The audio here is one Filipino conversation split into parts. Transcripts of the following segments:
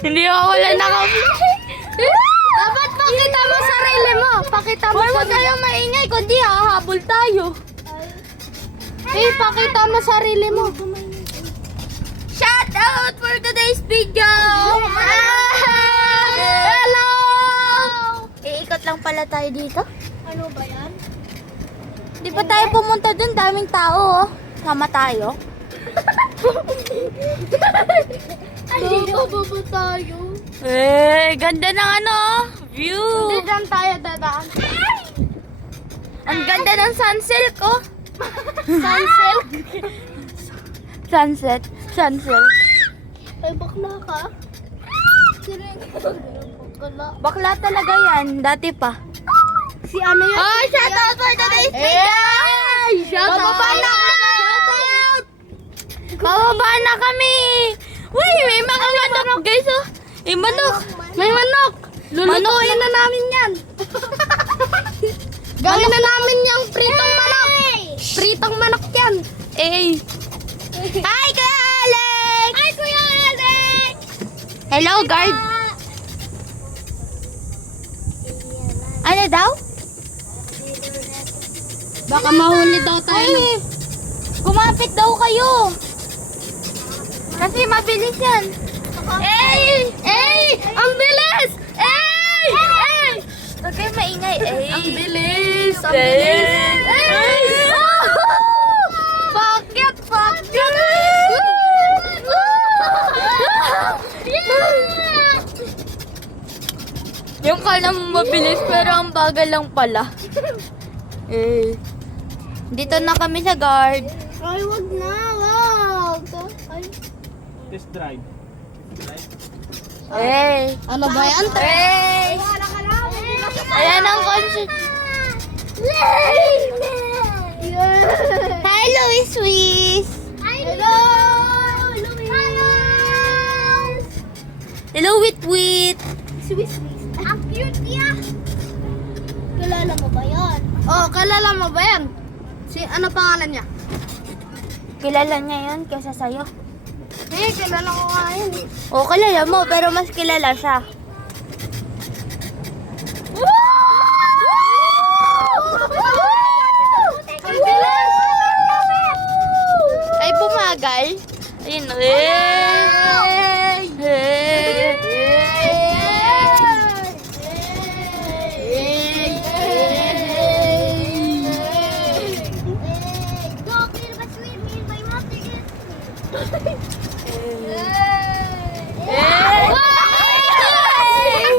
Hindi ako wala Dapat pakita mo sarili mo. Pakita mo. Huwag kayo maingay, kundi hahabol tayo. Pakita mo sarili mo. Shout out for today's video! Hello! Iikot lang pala tayo dito. Ano ba yan? Di ba tayo pumunta dun? Daming tao, oh. Sama tayo. Bababa tayo. Ganda ng ano, view. Hindi dyan tayo dadaan. Ang ganda ng sunsilk, oh. Sunsilk? Sunset. Ay, bakla ka? Bakla. Bakla talaga yan, dati pa. Si ano yan? Oh, shout out for today's video! Shout out! Bababa na kami! Bababa na kami! Uy, may mga manok, guys, oh. May manok. May manok! Lulutuin na namin yan! Gawin na namin yung pritong manok! Pritong manok yan! Hi, Kuya Alex! Hi, Kuya Alex! Hello, guard. Ano daw? Baka mahuli daw tayo. Kumapit daw kayo. Kasi mabilis yan. Ang bilis! Huwag kayo maingay. Ang bilis! Ang Eh. bilis! Pakyat! Yung kala mo mabilis pero ang bagal lang pala. Dito na kami sa guard. Ay, wag na! Wag! Ay. Test drive. Ano ba yan? Wala ka na! Ayan ang concert. Hi, Louis Swiss. Hello! Hello, Wit. Swiss. Ang cute niya! Kilala mo ba yan? Oh, kilala mo ba yan? Ano pangalan niya? Kilala niya yun kaysa sa'yo. Kilala ko nga yun. O, kilala mo, pero mas kilala siya. Ang bilis! Ay, bumagal. Ayun,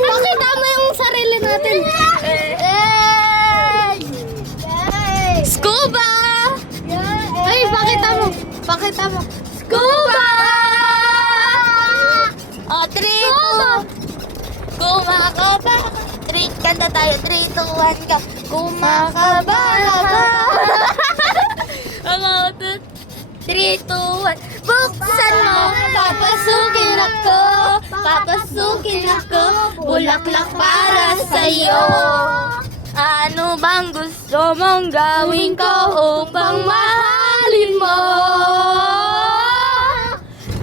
Pakita mo yung sarili natin. Scuba! Ay, pakita mo. Pakita mo. Scuba! O, 3, 2. Kumakaba. 3, kanta tayo. 3, 2, 1, go. Kumakaba. Ang 3, 2, 1. Buksan mo. Papasukin ako. Papasukin ako. Bulaklak para sa'yo. Ano bang gusto mong gawin ko upang mahalin mo?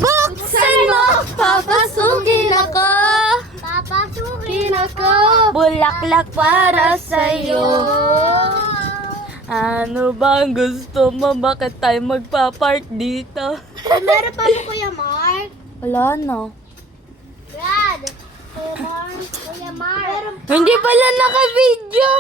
Buksan mo, papasukin ako. Papasukin ako. Bulaklak para sa'yo. Ano bang gusto mo? Bakit tayo magpa-part dito? Meron pa mo, Kuya Mark? Wala na. Brad. Kuya Mark. Kuya Mark. Hindi pala naka-video.